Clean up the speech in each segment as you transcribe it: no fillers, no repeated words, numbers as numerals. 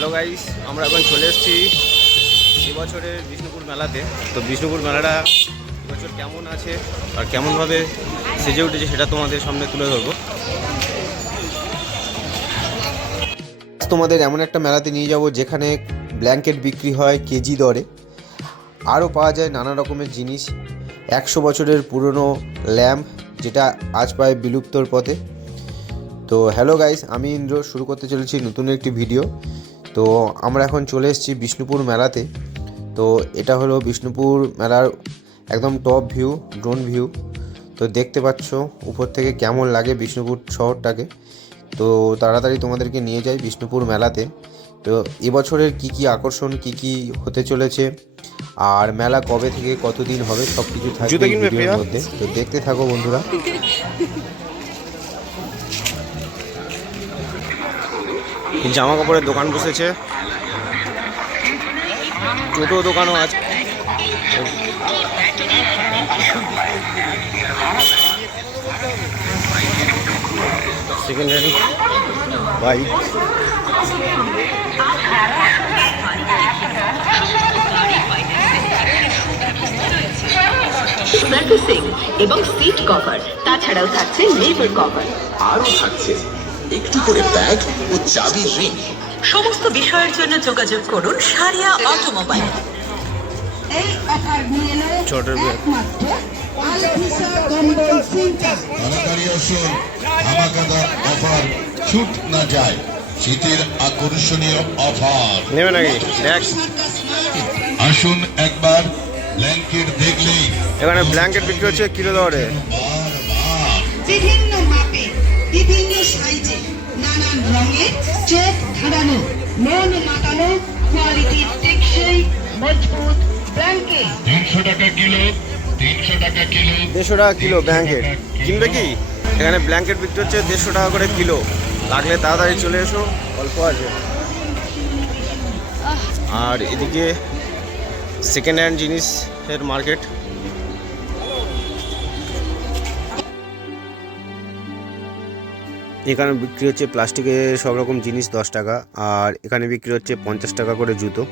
Hello guys, আমরা এখন চলে এসেছি এবছরের বিষ্ণুপুর মেলাতে। তো বিষ্ণুপুর মেলাটা এবছর কেমন আছে আর কেমনভাবে সেজে উঠেছে সেটা তোমাদের সামনে তুলে ধরবো। তোমাদের এমন একটা মেলাতে নিয়ে যাব যেখানে ব্ল্যাঙ্কেট বিক্রি হয় কেজি দরে, আরও পাওয়া যায় নানা রকমের জিনিস। 100 বছরের পুরনো ল্যাম্প যেটা আজ প্রায় বিলুপ্তর পথে। তো হ্যালো গাইস, আমি ইন্দ্র, শুরু করতে চলেছি নতুন একটি ভিডিও। তো আমরা এখন চলে এসেছি বিষ্ণুপুর মেলাতে। তো এটা হলো বিষ্ণুপুর মেলার একদম টপ ভিউ, ড্রোন ভিউ। তো দেখতে পাচ্ছ উপর থেকে কেমন লাগে বিষ্ণুপুর শহরটাকে। তো তাড়াতাড়ি তোমাদেরকে নিয়ে যাই বিষ্ণুপুর মেলাতে। তো এবছরের কি কি আকর্ষণ, কি কি হতে চলেছে, আর মেলা কবে থেকে কতদিন হবে, সব কিছু থাকবে এই ভিডিওর মধ্যে। তো দেখতে থাকো বন্ধুরা। জামা কাপড়ের দোকান বসেছে, টোটো দোকানও আছে। সেকেন্ড হ্যান্ড বাইক, সার্ভিসিং এবং সিট কভার, তাছাড়াও থাকছে লেবার কভার, আরও থাকছে একটি করে ব্যাগ ও চাবি রিং। সমস্ত বিষয়ের জন্য যোগাযোগ করুন সারিয়া অটোমোবাইল। এই অফার নিয়ে নেয় ছোটের ব্যাগ। একমাত্র আলভিসা কম্বল সেন্টার। তাড়াতাড়ি আসুন, ধামাকাদার অফার ছুট না যায়। শীতের আকর্ষণীয় অফার। নেবে নাকি ব্যাগ? আসুন একবার, ব্ল্যাঙ্কেট দেখলেই এখানে ব্ল্যাঙ্কেট বিক্রি হচ্ছে কিলো দরে। বারবার বিভিন্ন মাপে, বিভিন্ন সাইজে, নানান রঙের, চোখ ধাঁধানো, মন মাতানো, কোয়ালিটির টেকসই মজবুত ব্ল্যাঙ্কেট। 300 টাকা কিলো, 300 টাকা কিলো, 150 টাকা কিলো ব্ল্যাঙ্কেট। কিনবে কি? এখানে ব্ল্যাঙ্কেট বিক্রি হচ্ছে 150 টাকা করে কিলো। লাগলে তাড়াতাড়ি চলে এসো, অল্প আছে। আর এদিকে সেকেন্ড হ্যান্ড জিনিসের মার্কেট। এখানে বিক্রি হচ্ছে প্লাস্টিকের সব রকম জিনিস 10 টাকা, আর এখানে বিক্রি হচ্ছে 50 টাকা করে জুতো।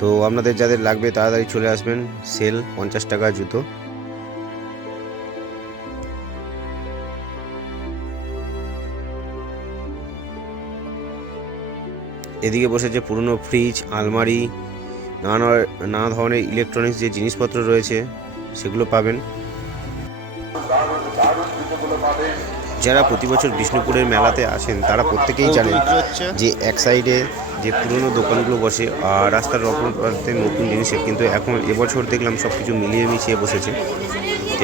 তো আপনাদের যাদের লাগবে তাড়াতাড়ি চলে আসবেন। সেল 50 টাকা জুতো। এদিকে বসেছে পুরনো ফ্রিজ, আলমারি, নানা ধরনের ইলেকট্রনিক্স যে জিনিসপত্র রয়েছে সেগুলো পাবেন। যারা প্রতি বছর বিষ্ণুপুরের মেলাতে আসেন তারা প্রত্যেকেই জানেন যে এক সাইডে যে পুরনো দোকানগুলো বসে আর রাস্তার অপর প্রান্তে নতুন জিনিস। কিন্তু এখন এবছর দেখলাম সব কিছু মিলিয়ে মিশিয়ে বসেছে।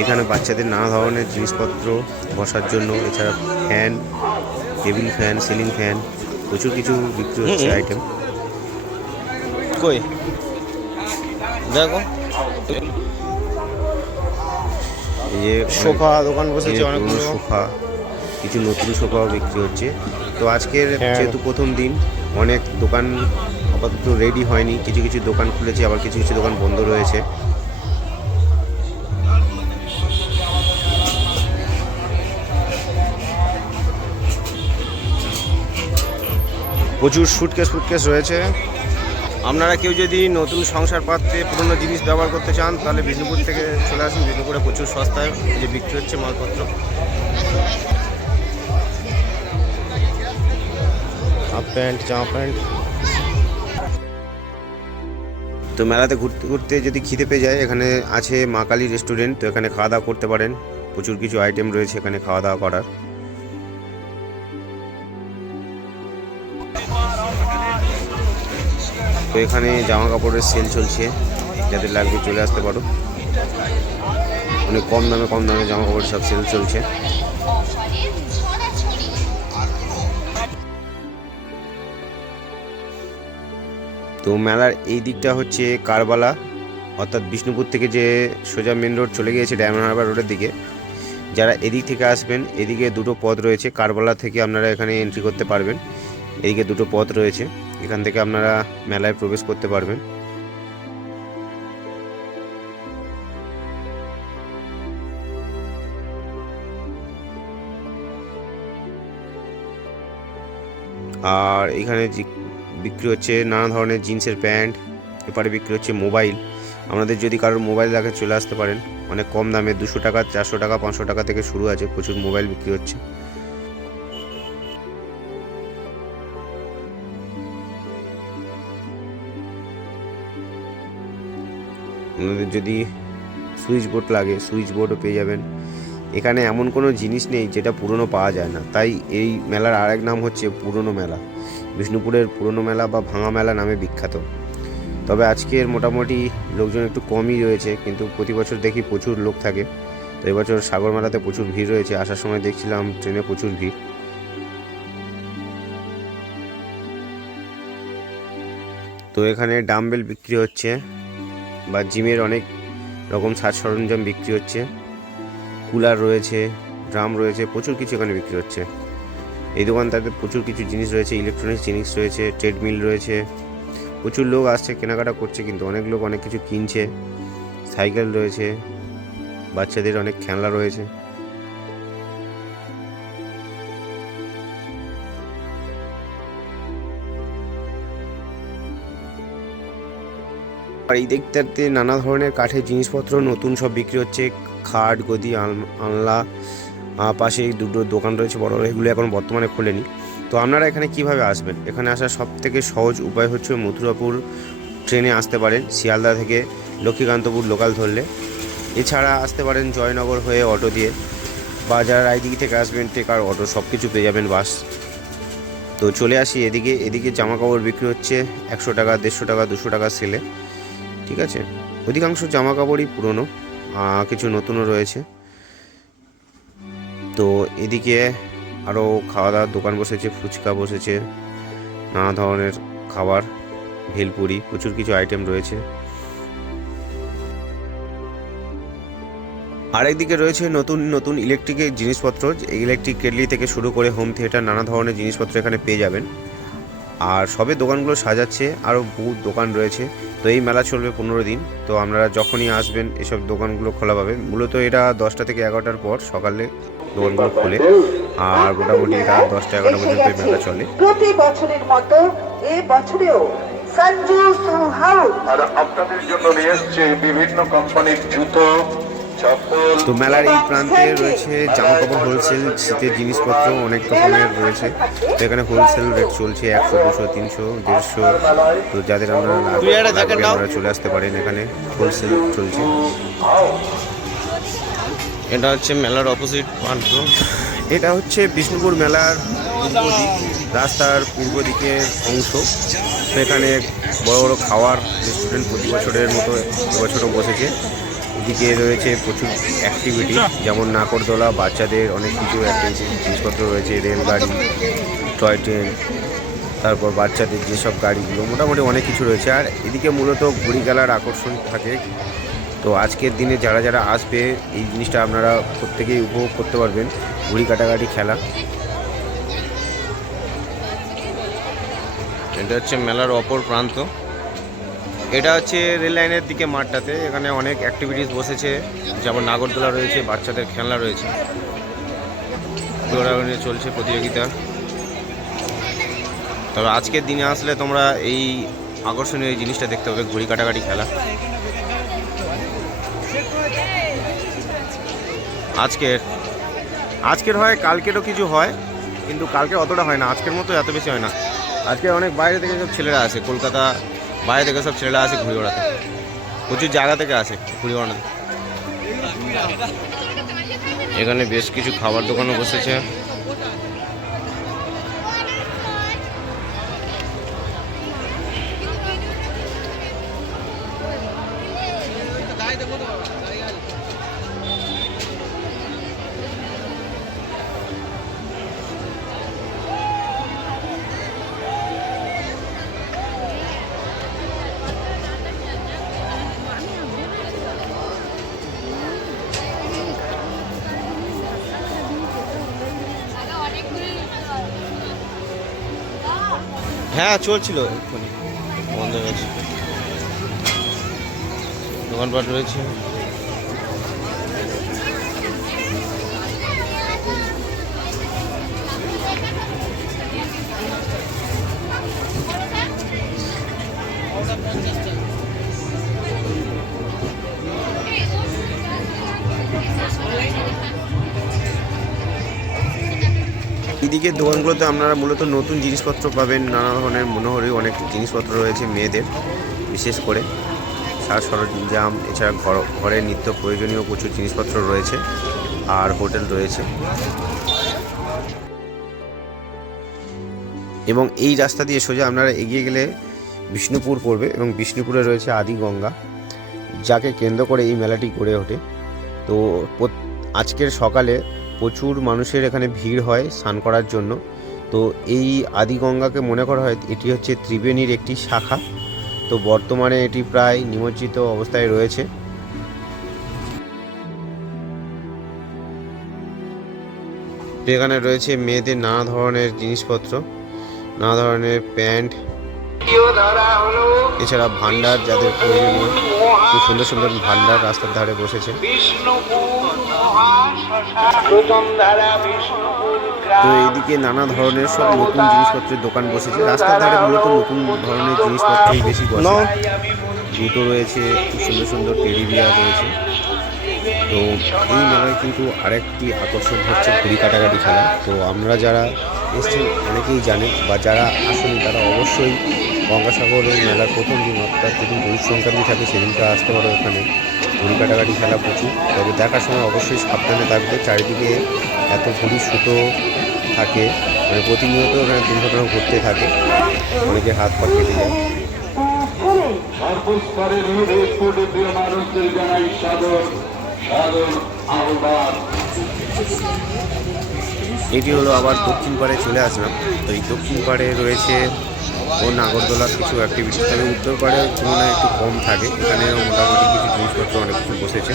এখানে বাচ্চাদের নানা ধরনের জিনিসপত্র বসার জন্য, এছাড়া fan, table fan, ceiling fan, প্রচুর কিছু বিক্রি হচ্ছে আইটেম। কই দেখো, এই যে সোফা দোকান বসেছে, অনেকগুলো সোফা, কিছু নতুন সোফাও বিক্রি হচ্ছে। তো আজকের যেহেতু প্রথম দিন, অনেক দোকান আপাতত রেডি হয়নি। কিছু কিছু দোকান খুলেছে, আবার কিছু কিছু দোকান বন্ধ রয়েছে। প্রচুর সুটকেস রয়েছে। আপনারা কেউ যদি নতুন সংসার পাততে পুরনো জিনিস ব্যবহার করতে চান তাহলে বিষ্ণুপুর থেকে চলে আসুন। বিষ্ণুপুরে প্রচুর সস্তায় যে বিক্রি হচ্ছে মালপত্র। হাফ প্যান্ট, জামা প্যান্ট। তো মেলাতে ঘুরতে ঘুরতে যদি খিদে পেয়ে যায়, এখানে আছে মা কালী রেস্টুরেন্ট। তো এখানে খাওয়া দাওয়া করতে পারেন। প্রচুর কিছু আইটেম রয়েছে এখানে খাওয়া দাওয়া করার। তো এখানে জামা কাপড়ের সেল চলছে, যাদের লাগবে চলে আসতে পারো। অনেক কম দামে জামা কাপড়ের সব সেল চলছে। তো মেলার এই দিকটা হচ্ছে কারবালা, অর্থাৎ বিষ্ণুপুর থেকে যে সোজা মেন রোড চলে গিয়েছে ডায়মন্ড হারবার রোডের দিকে। যারা এদিক থেকে আসবেন, এদিকে দুটো পথ রয়েছে। কারবালা থেকে আপনারা এখানে এন্ট্রি করতে পারবেন। এদিকে দুটো পথ রয়েছে, এখান থেকে আপনারা মেলায় প্রবেশ করতে পারবেন। আর এখানে বিক্রি হচ্ছে নানা ধরনের জিন্সের প্যান্ট, এপারে বিক্রি হচ্ছে মোবাইল। আপনাদের যদি কারোর মোবাইল লাগে চলে আসতে পারেন, অনেক কম দামে 200 টাকা, 400 টাকা, 500 টাকা থেকে শুরু আছে, প্রচুর মোবাইল বিক্রি হচ্ছে। আপনাদের যদি সুইচ বোর্ড লাগে সুইচ বোর্ডও পেয়ে যাবেন। এখানে এমন কোনো জিনিস নেই যেটা পুরনো পাওয়া যায় না, তাই এই মেলার আরেক নাম হচ্ছে পুরনো মেলা। বিষ্ণুপুরের পুরনো মেলা বা ভাঙা মেলা নামে বিখ্যাত। তবে আজকের মোটামুটি লোকজন একটু কমই রয়েছে, কিন্তু প্রতি বছর দেখি প্রচুর লোক থাকে। তো এবছর সাগর মেলাতে প্রচুর ভিড় রয়েছে, আসার সময় দেখছিলাম ট্রেনে প্রচুর ভিড়। তো এখানে ডাম্বেল বিক্রি হচ্ছে বা জিমের অনেক রকম সাজ সরঞ্জাম বিক্রি হচ্ছে, কুলার রয়েছে, ড্রাম রয়েছে, প্রচুর কিছু এখানে বিক্রি হচ্ছে। এই দোকানটাতে প্রচুর কিছু জিনিস রয়েছে, ইলেকট্রনিক্স জিনিস রয়েছে, ট্রেডমিল রয়েছে। প্রচুর লোক আসছে, কেনাকাটা করছে, কিন্তু অনেক লোক অনেক কিছু কিনছে। সাইকেল রয়েছে, বাচ্চাদের অনেক খেলনা রয়েছে। আর এই দেখতে নানা ধরনের কাঠের জিনিসপত্র নতুন সব বিক্রি হচ্ছে, খাট, গদি, আলনা। পাশে দুটো দোকান রয়েছে বড়, এগুলো এখন বর্তমানে খোলেনি। তো আপনারা এখানে কিভাবে আসবেন? এখানে আসার সব থেকে সহজ উপায় হচ্ছে মথুরাপুর ট্রেনে আসতে পারেন, শিয়ালদা থেকে লক্ষ্মীকান্তপুর লোকাল ধরলে। এছাড়া আসতে পারেন জয়নগর হয়ে অটো দিয়ে, বা যারা রায়দিঘি থেকে আসবেন টেকার, অটো, সব কিছু পেয়ে যাবেন, বাস। তো চলে আসি এদিকে জামা কাপড় বিক্রি হচ্ছে 100 টাকা, 150 টাকা, 200 টাকা সেলে। ঠিক আছে, অধিকাংশ জামা কাপড়ই পুরনো, কিছু নতুনও রয়েছে। তো এদিকে আরও খাওয়া দাওয়ার দোকান বসেছে, ফুচকা বসেছে, নানা ধরনের খাবার, ভেলপুরি, প্রচুর কিছু আইটেম রয়েছে। আরেকদিকে রয়েছে নতুন নতুন ইলেকট্রিকের জিনিসপত্র, ইলেকট্রিক কেটলি থেকে শুরু করে হোম থিয়েটার, নানা ধরনের জিনিসপত্র এখানে পেয়ে যাবেন। আর সবে দোকানগুলো সাজাচ্ছে, আরও বহুত দোকান রয়েছে। তো এই মেলা চলবে 15 দিন। তো আপনারা যখনই আসবেন এসব দোকানগুলো খোলা পাবেন। মূলত এটা 10টা থেকে 11টার পর সকালে দোকানগুলো খোলে, আর মোটামুটি রাত 10টা 11টা পর্যন্ত এই মেলা চলে। প্রতি বছরের মতো এ বছরেও সঞ্জু সুহাউ আর আপনাদের জন্য নিয়ে এসছে বিভিন্ন কোম্পানির জুতো, চপ্পল। তো মেলার এই প্রান্তে রয়েছে জামা কাপড় হোলসেল, শীতের জিনিসপত্র অনেক রকমের রয়েছে। তো এখানে হোলসেল রেট চলছে 100, 200, 300, 150। তো যাদের আপনারা আপনারা চলে আসতে পারেন, এখানে হোলসেল চলছে। এটা হচ্ছে মেলার অপোজিট প্রান্ত। এটা হচ্ছে বিষ্ণুপুর মেলার পূর্ব দিক, রাস্তার পূর্ব দিকের অংশ। তো এখানে বড় বড় খাওয়ার রেস্টুরেন্ট প্রতি বছরের মতো এবছরও বসেছে। এদিকে রয়েছে প্রচুর অ্যাক্টিভিটি, যেমন নাকরদোলা, বাচ্চাদের অনেক কিছু অ্যাক্টিভিটি জিনিসপত্র রয়েছে, রেলগাড়ি, টয় ট্রেন, তারপর বাচ্চাদের যেসব গাড়িগুলো, মোটামুটি অনেক কিছু রয়েছে। আর এদিকে মূলত ঘুড়ি খেলার আকর্ষণ থাকে। তো আজকের দিনে যারা যারা আসবে এই জিনিসটা আপনারা প্রত্যেকেই উপভোগ করতে পারবেন, ঘুড়ি কাটাকাটি খেলা। এটা হচ্ছে মেলার অপর প্রান্ত। এটা হচ্ছে রেল লাইনের দিকে মাঠটাতে, এখানে অনেক অ্যাক্টিভিটিস বসেছে, যেমন নাগরদোলা রয়েছে, বাচ্চাদের খেলনা রয়েছে, দৌড়াদৌড়ি চলছে প্রতিযোগিতা। তবে আজকের দিনে আসলে তোমরা এই আকর্ষণীয় এই জিনিসটা দেখতে হবে, ঘুড়ি কাটাকাটি খেলা। আজকের হয়, কালকেরও কিছু হয়, কিন্তু কালকে অতটা হয় না, আজকের মতো এত বেশি হয় না। আজকে অনেক বাইরে থেকে সব ছেলেরা আসে, কলকাতা বাইরে থেকে সব ছেলেরা আসে ঘুড়ি ওড়াতে, প্রচুর জায়গা থেকে আসে ঘুড়ি ওড়াতে। এখানে বেশ কিছু খাবার দোকানও বসেছে। হ্যাঁ চলছিল, এক্ষুনি বন্ধ হয়ে গেছে, দোকানপাট রয়েছে। এদিকে দোকানগুলোতে আপনারা মূলত নতুন জিনিসপত্র পাবেন, নানা ধরনের মনোহরি অনেক জিনিসপত্র রয়েছে মেয়েদের, বিশেষ করে সাজ সরঞ্জাম, এছাড়া ঘরের নিত্য প্রয়োজনীয় প্রচুর জিনিসপত্র রয়েছে, আর হোটেল রয়েছে। এবং এই রাস্তা দিয়ে সোজা আপনারা এগিয়ে গেলে বিষ্ণুপুর পড়বে, এবং বিষ্ণুপুরে রয়েছে আদি গঙ্গা, যাকে কেন্দ্র করে এই মেলাটি গড়ে ওঠে। তো আজকের সকালে প্রচুর মানুষের এখানে ভিড় হয় স্নান করার জন্য। তো এই আদি গঙ্গাকে মনে করা হয় এটি হচ্ছে ত্রিবেণীর একটি শাখা। তো বর্তমানে এটি প্রায় নিমজ্জিত অবস্থায় রয়েছে। এখানে রয়েছে মেয়েদের নানা ধরনের জিনিসপত্র, নানা ধরনের প্যান্ট, এছাড়া ভান্ডার যাদের প্রয়োজনীয়, খুব সুন্দর সুন্দর ভান্ডার রাস্তার ধারে বসেছে। তো এইদিকে নানা ধরনের সব নতুন জিনিসপত্রের দোকান বসেছে। রাস্তার ধারে মূলত নতুন ধরনের জিনিসপত্রই বেশি বসে। জুতো রয়েছে, খুব সুন্দর সুন্দর টেডি বিয়ার রয়েছে। তো এই মেলায় কিন্তু আরেকটি আকর্ষণ হচ্ছে ঘুড়ি কাটাকাটি খেলা। তো আমরা যারা এসেছেন অনেকেই জানেন, বা যারা আসেনি তারা অবশ্যই গঙ্গাসাগরের মেলার প্রথম দিন, অর্থাৎ যেদিন পৌষ সংক্রান্তি থাকে সেদিনটা আসতে পারে। ওখানে ঘুড়ি কাটাকাটি খেলা প্রচুর, তবে দেখার সময় অবশ্যই সাবধানে থাকবে। চারিদিকে এত ঘুড়ি সুতো থাকে, মানে প্রতিনিয়ত ওখানে দুর্ঘটনা ঘটতে থাকে, অনেকে হাত পা কেটে যায়। এটি হলো আবার দক্ষিণ পাড়ে চলে আসলাম। তো এই দক্ষিণ পাড়ে রয়েছে ও নাগরদোলার কিছু অ্যাক্টিভিটিস, তবে উত্তর পাড়ের তুলনায় একটু কম থাকে। এখানে মোটামুটি কিছু জিনিসপত্র অনেক কিছু বসেছে।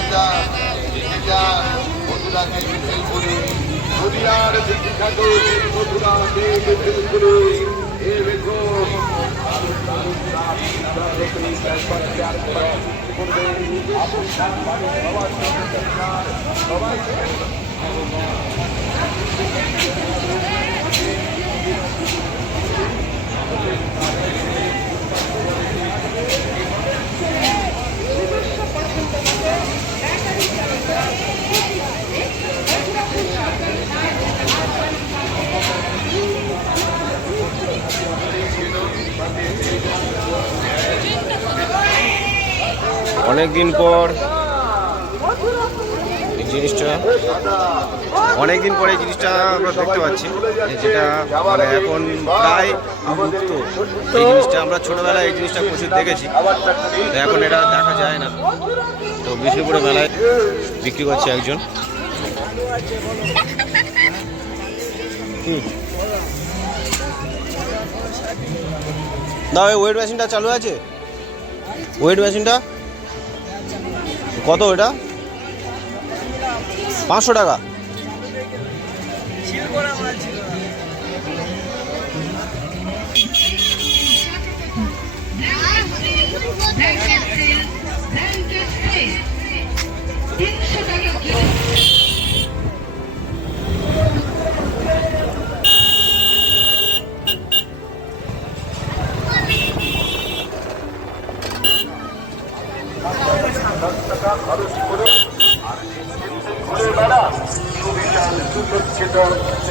অনেকদিন পর এই জিনিসটা আমরা দেখতে পাচ্ছি, যেটা মানে এখন প্রায় বিলুপ্ত। এই জিনিসটা আমরা ছোটবেলায় এই জিনিসটা প্রচুর দেখেছি, তো এখন এটা দেখা যায় না। তো বিষ্ণুপুরে মেলায় বিক্রি করছে একজন। না, ওই ওয়েট মেশিনটা চালু আছে? ওয়েট মেশিনটা কত? ওটা 500 টাকা।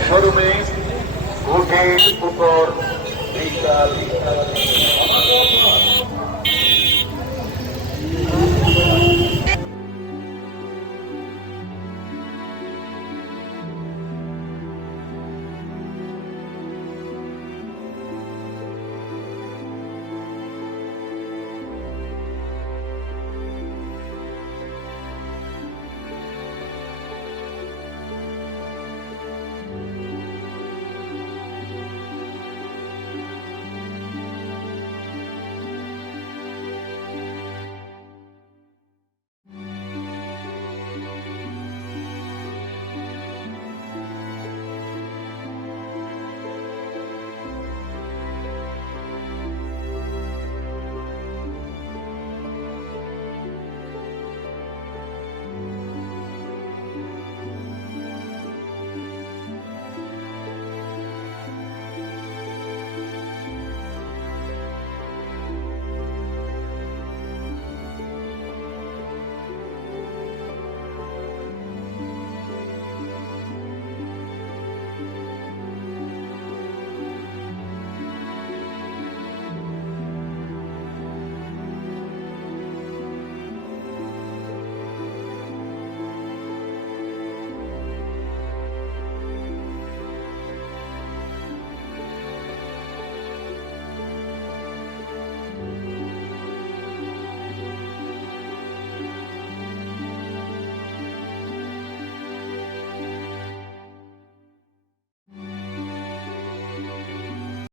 শোরুমে ভোটের উপর বিশাল